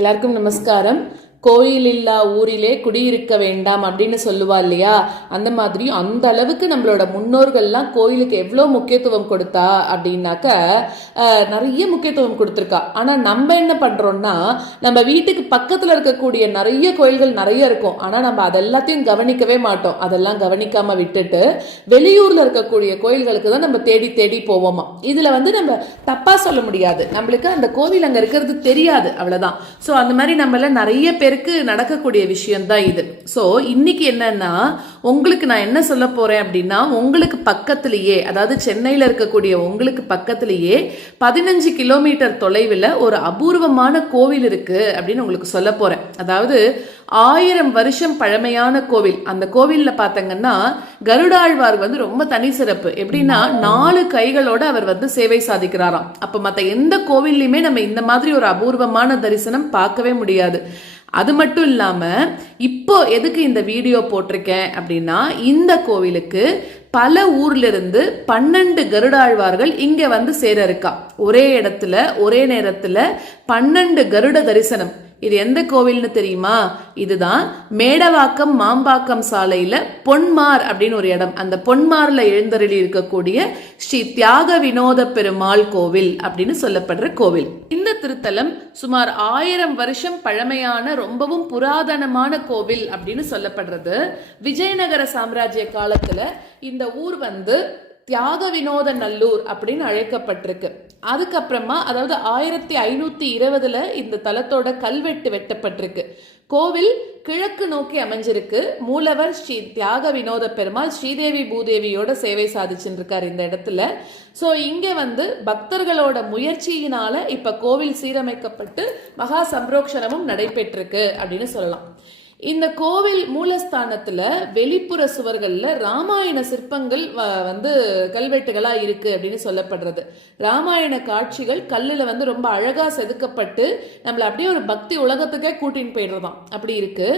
எல்லாருக்கும் நமஸ்காரம். கோயில் இல்லா ஊரிலே குடியிருக்க வேண்டாம் அப்படின்னு சொல்லுவா இல்லையா? அந்த மாதிரி அந்த அளவுக்கு நம்மளோட முன்னோர்கள்லாம் கோயிலுக்கு எவ்வளோ முக்கியத்துவம் கொடுத்தா அப்படின்னாக்க நிறைய முக்கியத்துவம் கொடுத்துருக்கா. ஆனால் நம்ம என்ன பண்ணுறோம்னா, நம்ம வீட்டுக்கு பக்கத்தில் இருக்கக்கூடிய நிறைய கோயில்கள் நிறைய இருக்கும், ஆனால் நம்ம அதெல்லாத்தையும் கவனிக்கவே மாட்டோம். அதெல்லாம் கவனிக்காம விட்டுட்டு வெளியூர்ல இருக்கக்கூடிய கோயில்களுக்கு தான் நம்ம தேடி தேடி போவோமா. இதுல நம்ம தப்பா சொல்ல முடியாது, நம்மளுக்கு அந்த கோவில் அங்க இருக்கிறது தெரியாது, அவ்வளவுதான். ஸோ அந்த மாதிரி நம்மள நிறைய பேருக்கு நடக்கக்கூடிய விஷயம் தான் இது. ஸோ இன்னைக்கு என்னன்னா, உங்களுக்கு நான் என்ன சொல்ல போறேன் அப்படின்னா, உங்களுக்கு பக்கத்திலேயே, அதாவது சென்னையில இருக்கக்கூடிய உங்களுக்கு பக்கத்திலேயே 15 கிலோமீட்டர் தொலைவில் ஒரு அபூர்வமான கோவில் இருக்கு அப்படின்னு உங்களுக்கு சொல்ல போறேன். அதாவது 1000 வருஷம் பழமையான கோவில். அந்த கோவில்ல பாத்தங்கன்னா கருடாழ்வார் ரொம்ப தனி சிறப்பு. எப்படின்னா 4 கைகளோட அவர் சேவை சாதிக்கிறாராம். அப்ப மத்த எந்த கோவில்லையுமே நம்ம இந்த மாதிரி ஒரு அபூர்வமான தரிசனம் பார்க்கவே முடியாது. அது மட்டும் இல்லாம இப்போ எதுக்கு இந்த வீடியோ போட்டிருக்கேன் அப்படின்னா, இந்த கோவிலுக்கு பல ஊர்ல இருந்து 12 கருடாழ்வார்கள் இங்க சேர இருக்கா. ஒரே இடத்துல ஒரே நேரத்துல 12 கருட தரிசனம். இது எந்த கோவில்னு தெரியுமா? இதுதான் மேடவாக்கம் மாம்பாக்கம் சாலையில பொன்மார் அப்படின்னு ஒரு இடம். அந்த பொன்மார்ல எழுந்தருளி இருக்கக்கூடிய ஸ்ரீ தியாக வினோத பெருமாள் கோவில் அப்படின்னு சொல்லப்படுற கோவில். இந்த திருத்தலம் சுமார் 1000 வருஷம் பழமையான ரொம்பவும் புராதனமான கோவில் அப்படின்னு சொல்லப்படுறது. விஜயநகர சாம்ராஜ்ய காலத்துல இந்த ஊர் தியாக வினோத நல்லூர் அப்படின்னு அழைக்கப்பட்டிருக்கு. அதுக்கப்புறமா, அதாவது 1520 இந்த தலத்தோட கல்வெட்டு வெட்டப்பட்டிருக்கு. கோவில் கிழக்கு நோக்கி அமைஞ்சிருக்கு. மூலவர் ஸ்ரீ தியாக வினோத பெருமாள் ஸ்ரீதேவி பூதேவியோட சேவை சாதிச்சுருக்கார் இந்த இடத்துல. ஸோ இங்கே பக்தர்களோட முயற்சியினால இப்ப கோவில் சீரமைக்கப்பட்டு மகா சம்ரோக்ஷணமும் நடைபெற்றிருக்கு அப்படின்னு சொல்லலாம். இந்த கோவில் மூலஸ்தானத்துல வெளிப்புற சுவர்கள்ல ராமாயண சிற்பங்கள் கல்வெட்டுகளா இருக்கு அப்படின்னு சொல்லப்படுறது. ராமாயண காட்சிகள் கல்லுல ரொம்ப அழகா செதுக்கப்பட்டு நம்மள அப்படியே ஒரு பக்தி உலகத்துக்கே கூட்டின்னு போயிடுறதாம், அப்படி இருக்கு.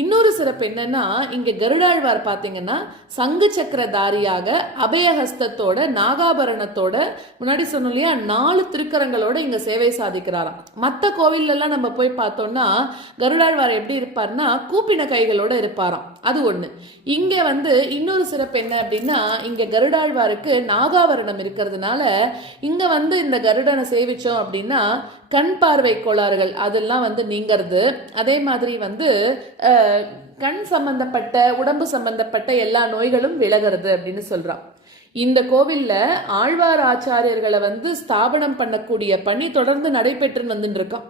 இன்னொரு சிறப்பு என்னன்னா, இங்க கருடாழ்வார் பாத்தீங்கன்னா சங்கு சக்கரதாரியாக அபயஹஸ்தத்தோட நாகாபரணத்தோட, முன்னாடி சொன்னோம் இல்லையா, 4 திருக்கரங்களோட இங்க சேவை சாதிக்கிறாராம். மற்ற கோவில் எல்லாம் நம்ம போய் பார்த்தோம்னா கருடாழ்வார் எப்படி இருப்பார்னா கூப்பின கைகளோட இருப்பாராம். அது ஒண்ணு. இங்க இன்னொரு சிறப்பு என்ன அப்படின்னா, இங்க கருடாழ்வாருக்கு நாகாபரணம் இருக்கிறதுனால இங்க இந்த கருடனை சேவிச்சோம் அப்படின்னா கண் பார்வை கோளாறுகள் அதெல்லாம் நீங்கிறது. அதே மாதிரி கண் சம்பந்தப்பட்ட உடம்பு சம்பந்தப்பட்ட எல்லா நோய்களும் விலகிறது அப்படின்னு சொல்றான். இந்த கோவில்ல ஆழ்வார் ஆச்சாரியர்களை ஸ்தாபனம் பண்ணக்கூடிய பணி தொடர்ந்து நடைபெற்று வந்துட்டு இருக்கான்.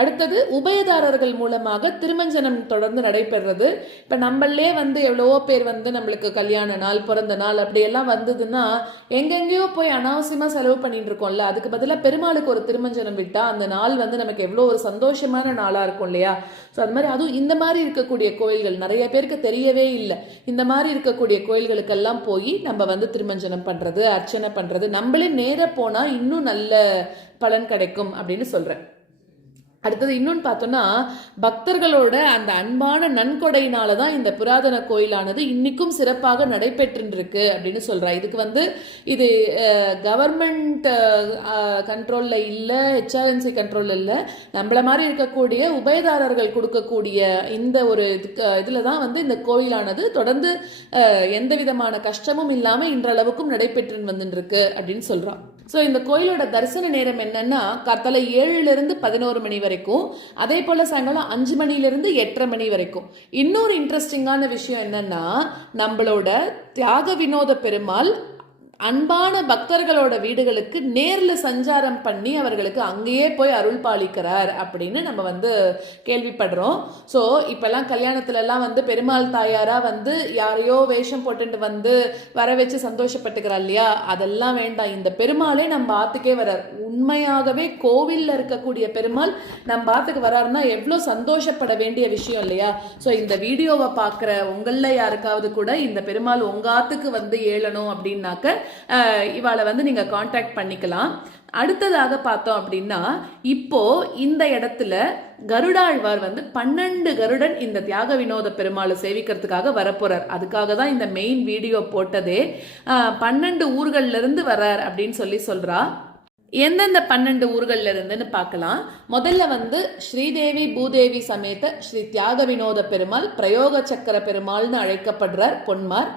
அடுத்தது உபயதாரர்கள் மூலமாக திருமஞ்சனம் தொடர்ந்து நடைபெறுறது. இப்ப நம்மளே எவ்வளவோ பேர் நம்மளுக்கு கல்யாண நாள், பிறந்த நாள் அப்படியெல்லாம் வந்ததுன்னா எங்கெங்கயோ போய் அனாவசியமா செலவு பண்ணிட்டு இருக்கோம்ல. அதுக்கு பதிலாக பெருமாளுக்கு ஒரு திருமஞ்சனம் விட்டா அந்த நாள் நமக்கு எவ்வளோ ஒரு சந்தோஷமான நாளா இருக்கும் இல்லையா? ஸோ அது மாதிரி, அதுவும் இந்த மாதிரி இருக்கக்கூடிய கோயில்கள் நிறைய பேருக்கு தெரியவே இல்லை. இந்த மாதிரி இருக்கக்கூடிய கோயில்களுக்கெல்லாம் போய் நம்ம திருமஞ்சனம் பண்றது, அர்ச்சனை பண்றது, நம்மளே நேர போனா இன்னும் நல்ல பலன் கிடைக்கும் அப்படின்னு சொல்றேன். அடுத்தது இன்னொன்னு பார்த்தோம்னா, பக்தர்களோட அந்த அன்பான நன்கொடையினாலதான் இந்த புராதன கோயிலானது இன்னைக்கும் சிறப்பாக நடைபெற்றிருக்கு அப்படின்னு சொல்றா. இதுக்கு இது கவர்மெண்ட் கண்ட்ரோல்ல இல்ல, ஹெச்ஆர்என்சி கண்ட்ரோல்ல இல்ல, நம்மள மாதிரி இருக்கக்கூடிய உபயதாரர்கள் கொடுக்கக்கூடிய இந்த ஒரு இதுலதான் இந்த கோயிலானது தொடர்ந்து எந்த விதமான கஷ்டமும் இல்லாம இன்றளவுக்கும் நடைபெற்று வந்துருக்கு அப்படின்னு சொல்றான். ஸோ இந்த கோயிலோட தரிசன நேரம் என்னன்னா, காத்தால 7 to 11 மணி வரைக்கும், அதே போல சாயங்காலம் 5 மணிலிருந்து 8:30 மணி வரைக்கும். இன்னொரு இன்ட்ரெஸ்டிங்கான விஷயம் என்னன்னா, நம்மளோட தியாக வினோத பெருமாள் அன்பான பக்தர்களோட வீடுகளுக்கு நேர்ல சஞ்சாரம் பண்ணி அவர்களுக்கு அங்கேயே போய் அருள் பாலிக்கிறார் அப்படின்னு நம்ம கேள்விப்படுறோம். ஸோ இப்பெல்லாம் கல்யாணத்துல எல்லாம் பெருமாள் தாயாரா யாரையோ வேஷம் போட்டுட்டு வர வச்சு சந்தோஷப்பட்டுக்கிறா இல்லையா? அதெல்லாம் வேண்டாம். இந்த பெருமாளே நம்ம ஆத்துக்கே வர்றார். உண்மையாகவே கோவில்ல இருக்கக்கூடிய பெருமாள் நம்ம ஆத்துக்கு வர்றாருன்னா எவ்வளோ சந்தோஷப்பட வேண்டிய விஷயம் இல்லையா? ஸோ இந்த வீடியோவை பார்க்குற உங்கள யாருக்காவது கூட இந்த பெருமாள் உங்க ஆத்துக்கு ஏழணும் அப்படின்னாக்க இவாளை நீங்க காண்டாக்ட் பண்ணிக்கலாம். அடுத்ததாக பார்த்தோம் அப்படின்னா, இப்போ இந்த இடத்துல கருடாழ்வார் 12 கருடன் இந்த தியாக வினோத பெருமாளை சேவிக்கிறதுக்காக வரப்போறார். அதுக்காக தான் இந்த மெயின் வீடியோ போட்டதே. 12 ஊர்கள்ல இருந்து வர்றார் அப்படின்னு சொல்றா. எந்தெந்த 12 ஊர்கள்ல இருந்துன்னு பார்க்கலாம். முதல்ல வந்து ஸ்ரீதேவி பூதேவி சமேத ஸ்ரீ தியாக வினோத பெருமாள் பிரயோக சக்கர பெருமாள்னு அழைக்கப்படுறார் பொன்மார்.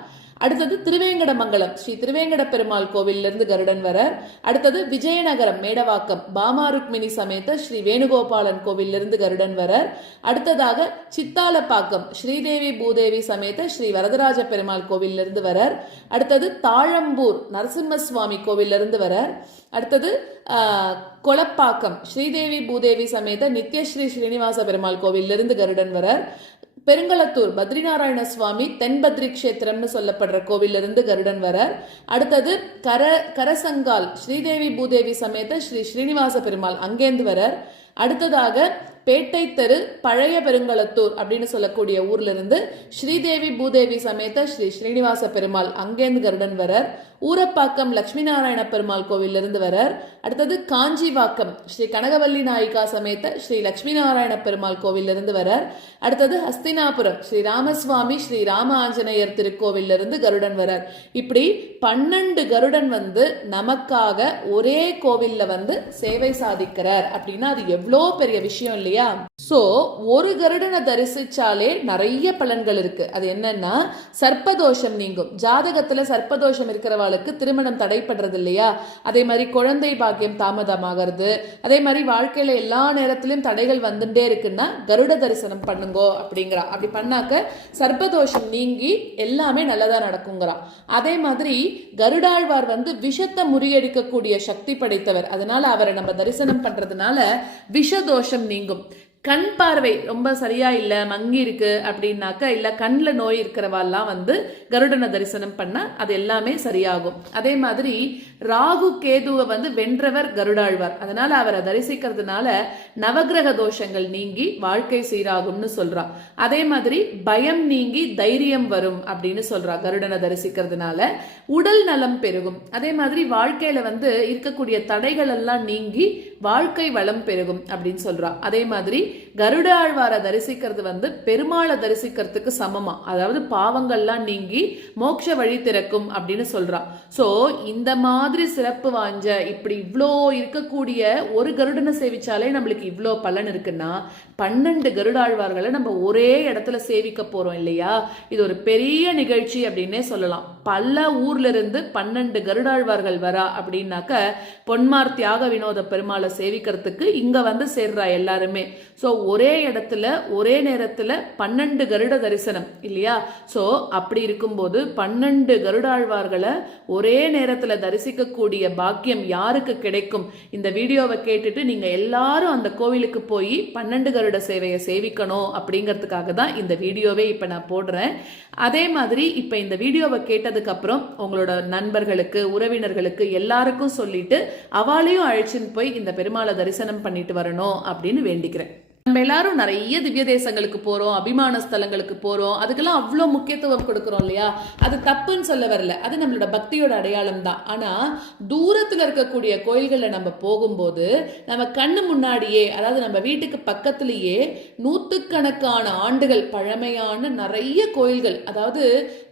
அடுத்தது திருவேங்கடமங்கலம் ஸ்ரீ திருவேங்கட பெருமாள் கோவிலிருந்து கருடன் வரார். அடுத்தது விஜயநகரம் மேடவாக்கம் பாமாருக்மிணி சமேத ஸ்ரீ வேணுகோபாலன் கோவிலிருந்து கருடன் வரார். அடுத்ததாக சித்தாலப்பாக்கம் ஸ்ரீதேவி பூதேவி சமேத ஸ்ரீ வரதராஜ பெருமாள் கோவிலிருந்து வரார். அடுத்தது தாழம்பூர் நரசிம்மசுவாமி கோவிலிருந்து வரார். அடுத்தது கொளப்பாக்கம் ஸ்ரீதேவி பூதேவி சமேத நித்யஸ்ரீ ஸ்ரீனிவாச பெருமாள் கோவிலிருந்து கருடன் வரார். பெருங்களத்தூர் பத்ரிநாராயண சுவாமி தென்பத்ரி கஷேத்திரம்னு சொல்லப்படுற கோவிலிருந்து கருடன் வரார். அடுத்தது கரசங்கால் ஸ்ரீதேவி பூதேவி சமேத ஸ்ரீ ஸ்ரீனிவாச பெருமாள் அங்கேருந்து வரார். அடுத்ததாக பேட்டை தெரு பழைய பெருங்களத்தூர் அப்படின்னு சொல்லக்கூடிய ஊர்ல இருந்து ஸ்ரீதேவி பூதேவி சமேத ஸ்ரீ ஸ்ரீனிவாச பெருமாள் அங்கேருந்து கருடன் வரார். ஊரப்பாக்கம் லட்சுமி நாராயண பெருமாள் கோவிலிருந்து வரார். அடுத்தது காஞ்சிவாக்கம் ஸ்ரீ கனகவல்லி நாயிகா சமேத ஸ்ரீ லட்சுமி நாராயண பெருமாள் கோவிலிருந்து வரார். அடுத்தது ஹஸ்தினாபுரம் ஸ்ரீ ராமசுவாமி ஸ்ரீ ராம ஆஞ்சநேயர் திருக்கோவிலிருந்து கருடன் வரார். இப்படி 12 கருடன் வந்து நமக்காக ஒரே கோவில்ல வந்து சேவை சாதிக்கிறார் அப்படின்னா அது எவ்வளோ பெரிய விஷயம் இல்லையா? சோ ஒரு கருடனை தரிசிச்சாலே நிறைய பலன்கள் இருக்கு. அது என்னன்னா சர்ப்பதோஷம் நீங்கும். ஜாதகத்துல சர்ப்பதோஷம் இருக்கிறவளுக்கு திருமணம் தடைப்படுறது இல்லையா? அதே மாதிரி குழந்தை பாக்கியம் தாமதமாகிறது. அதே மாதிரி வாழ்க்கையில எல்லா நேரத்திலும் தடைகள் வந்துட்டே இருக்குன்னா கருட தரிசனம் பண்ணுங்கோ அப்படிங்கிறா. அப்படி பண்ணாக்க சர்ப்பதோஷம் நீங்கி எல்லாமே நல்லதா நடக்குங்கிறா. அதே மாதிரி கருடாழ்வார் வந்து விஷத்தை முறியடிக்கக்கூடிய சக்தி படைத்தவர். அதனால அவரை நம்ம தரிசனம் பண்றதுனால விஷதோஷம் நீங்கும். கண் பார்வை ரொம்ப சரியா இல்ல மங்கி இருக்கு அப்படின்னாக்க இல்ல கண்ணில் நோய் இருக்கிறவாள்லாம் வந்து கருடனை தரிசனம் பண்ணா அது எல்லாமே சரியாகும். அதே மாதிரி ராகு கேதுவை வந்து வென்றவர் கருடாழ்வார். அதனால அவரை தரிசிக்கிறதுனால நவகிரக தோஷங்கள் நீங்கி வாழ்க்கை சீராகும்னு சொல்றா. அதே மாதிரி பயம் நீங்கி தைரியம் வரும் அப்படின்னு சொல்றா. கருடனை தரிசிக்கிறதுனால உடல் நலம் பெருகும். அதே மாதிரி வாழ்க்கையில வந்து இருக்கக்கூடிய தடைகள் எல்லாம் நீங்கி வாழ்க்கை வளம் பெருகும் அப்படின்னு சொல்றா. அதே மாதிரி கருட ஆழ்வாரை தரிசிக்கிறது வந்து பெருமாளை தரிசிக்கிறதுக்கு சமமா, அதாவது பாவங்கள்லாம் நீங்கி மோட்ச வழி திறக்கும் அப்படின்னு சொல்றா. சோ இந்த மாதிரி சிறப்பு வாஞ்ச இப்படி இவ்வளோ இருக்கக்கூடிய ஒரு கருடனை சேவிச்சாலே நம்மளுக்கு இவ்வளோ பலன் இருக்குன்னா 12 கருடாழ்வார்களை நம்ம ஒரே இடத்துல சேவிக்க போறோம் இல்லையா? இது ஒரு பெரிய நிகழ்ச்சி அப்படின்னே சொல்லலாம். பல ஊர்ல இருந்து 12 கருடாழ்வார்கள் வரா அப்படின்னாக்க பொன்மார் தியாக வினோத பெருமாளை சேவிக்கிறதுக்கு இங்க வந்து சேர்றா எல்லாருமே. சோ ஒரே இடத்துல ஒரே நேரத்துல 12 கருட தரிசனம் இல்லையா? சோ அப்படி இருக்கும்போது 12 கருடாழ்வார்களை ஒரே நேரத்துல தரிசிக்கக்கூடிய பாக்கியம் யாருக்கு கிடைக்கும்? இந்த வீடியோவை கேட்டுட்டு நீங்க எல்லாரும் அந்த கோவிலுக்கு போய் 12 கருட சேவையை சேவிக்கணும் அப்படிங்கிறதுக்காக தான் இந்த வீடியோவே இப்ப நான் போடுறேன். அதே மாதிரி இப்ப இந்த வீடியோவை கேட்டதுக்கு அப்புறம் உங்களோட நண்பர்களுக்கு உறவினர்களுக்கு எல்லாருக்கும் சொல்லிட்டு அவளையும் அழைச்சின்னு போய் இந்த பெருமாளை தரிசனம் பண்ணிட்டு வரணும் அப்படின்னு வேண்டிக்கிறேன். நம்ம எல்லாரும் நிறைய திவ்ய தேசங்களுக்கு போறோம், அபிமான ஸ்தலங்களுக்கு போறோம், அதுக்கெல்லாம் அவ்வளோ முக்கியத்துவம் கொடுக்குறோம் இல்லையா? அது தப்புன்னு சொல்ல வரல, அது நம்மளோட பக்தியோட அடையாளம் தான். ஆனா தூரத்துல இருக்கக்கூடிய கோயில்களை நம்ம போகும்போது நம்ம கண்ணு முன்னாடியே, அதாவது நம்ம வீட்டுக்கு பக்கத்திலேயே நூற்றுக்கணக்கான ஆண்டுகள் பழமையான நிறைய கோயில்கள், அதாவது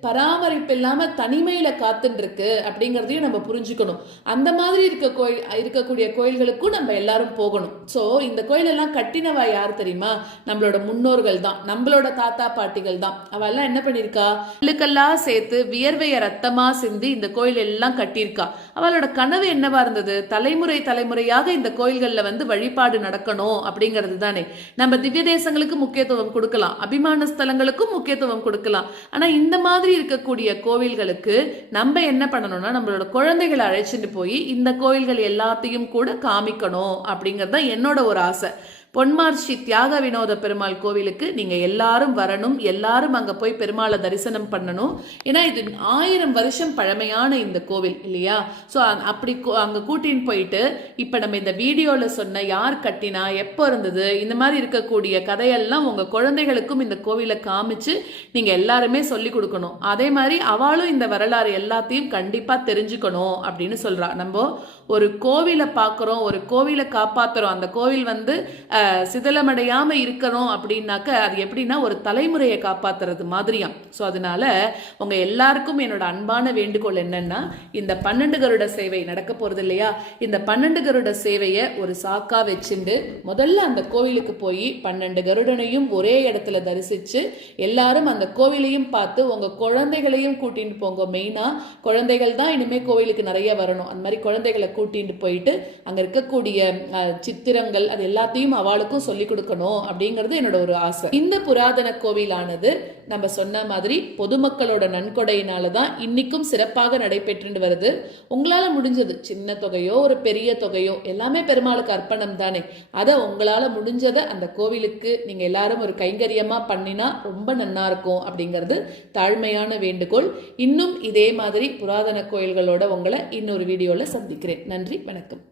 பராமரிப்பு இல்லாம தனிமையில காத்துட்டு இருக்கு அப்படிங்கிறதையும் நம்ம புரிஞ்சுக்கணும். அந்த மாதிரி இருக்கக்கூடிய கோயில்களுக்கும் நம்ம எல்லாரும் போகணும். சோ இந்த கோயில் எல்லாம் கட்டினவா யார் தெரியுமா? நம்மளோட முன்னோர்கள் தான், நம்மளோட தாத்தா பாட்டிகள் தான். அவெல்லாம் என்ன பண்ணிருக்கா? கல்லுக்கெல்லாம் சேர்த்து வியர்வைய ரத்தமா சிந்தி இந்த கோயில் எல்லாம் கட்டியிருக்கா. அவளோட கனவு என்னவா இருந்தது? தலைமுறை தலைமுறையாக இந்த கோயில்கள்ல வந்து வழிபாடு நடக்கணும் அப்படிங்கிறது தானே. நம்ம திவ்ய தேசங்களுக்கு முக்கியத்துவம் கொடுக்கலாம், அபிமான ஸ்தலங்களுக்கும் முக்கியத்துவம் கொடுக்கலாம். ஆனா இந்த மாதிரி இருக்கக்கூடிய கோவில்களுக்கு நம்ம என்ன பண்ணணும்னா நம்மளோட குழந்தைகளை அழைச்சிட்டு போய் இந்த கோயில்கள் எல்லாத்தையும் கூட காமிக்கணும் அப்படிங்கிறது தான் என்னோட ஒரு ஆசை. பொன்மார் ஸ்ரீ தியாக வினோத பெருமாள் கோவிலுக்கு நீங்க எல்லாரும் வரணும், எல்லாரும் அங்க போய் பெருமாளை தரிசனம் பண்ணணும். ஏன்னா இது 1000 வருஷம் பழமையான இந்த கோவில் இல்லையா? ஸோ அப்படி அங்க கூட்டின்னு போயிட்டு இப்ப நம்ம இந்த வீடியோல சொன்ன யார் கட்டினா, எப்போ இருந்தது, இந்த மாதிரி இருக்கக்கூடிய கதையெல்லாம் உங்க குழந்தைகளுக்கும் இந்த கோவிலை காமிச்சு நீங்க எல்லாருமே சொல்லி கொடுக்கணும். அதே மாதிரி அவளும் இந்த வரலாறு எல்லாத்தையும் கண்டிப்பா தெரிஞ்சுக்கணும் அப்படின்னு சொல்றா. நம்ம ஒரு கோவிலை பார்க்குறோம், ஒரு கோவிலை காப்பாற்றுறோம், அந்த கோவில் வந்து சிதிலமடையாம இருக்கணும் அப்படின்னாக்க அது எப்படின்னா ஒரு தலைமுறையை காப்பாத்துறது மாதிரியாம். ஸோ அதனால உங்க எல்லாருக்கும் என்னோட அன்பான வேண்டுகோள் என்னன்னா, இந்த 12 கருட சேவை நடக்க போறது இல்லையா, இந்த 12 கருட சேவையை ஒரு சாக்கா வச்சுண்டு முதல்ல அந்த கோவிலுக்கு போய் 12 கருடனையும் ஒரே இடத்துல தரிசிச்சு எல்லாரும் அந்த கோவிலையும் பார்த்து உங்க குழந்தைகளையும் கூட்டிட்டு போங்க. மெயினா குழந்தைகள் தான் இனிமே கோவிலுக்கு நிறைய வரணும். அந்த மாதிரி குழந்தைகளை கூட்டிட்டு போயிட்டு அங்க இருக்கக்கூடிய சித்திரங்கள் அது எல்லாத்தையும் அவளுக்கும் சொல்லிக் கொடுக்கணும் அப்படிங்கிறது என்னோட ஒரு ஆசை. இந்த புராதன கோவிலானது நம்ம சொன்ன மாதிரி பொதுமக்களோட நன்கொடையினால தான் இன்னைக்கும் சிறப்பாக நடைபெற்று வருது. உங்களால முடிஞ்சது சின்ன தொகையோ ஒரு பெரிய தொகையோ எல்லாமே பெருமாளுக்கு அர்ப்பணம் தானே, அதை உங்களால முடிஞ்சதை அந்த கோவிலுக்கு நீங்க எல்லாரும் ஒரு கைங்கரியமா பண்ணினா ரொம்ப நன்னா இருக்கும் அப்படிங்கிறது தாழ்மையான வேண்டுகோள். இன்னும் இதே மாதிரி புராதன கோயில்களோட உங்களை இன்னொரு வீடியோல சந்திக்கிறேன். நன்றி, வணக்கம்.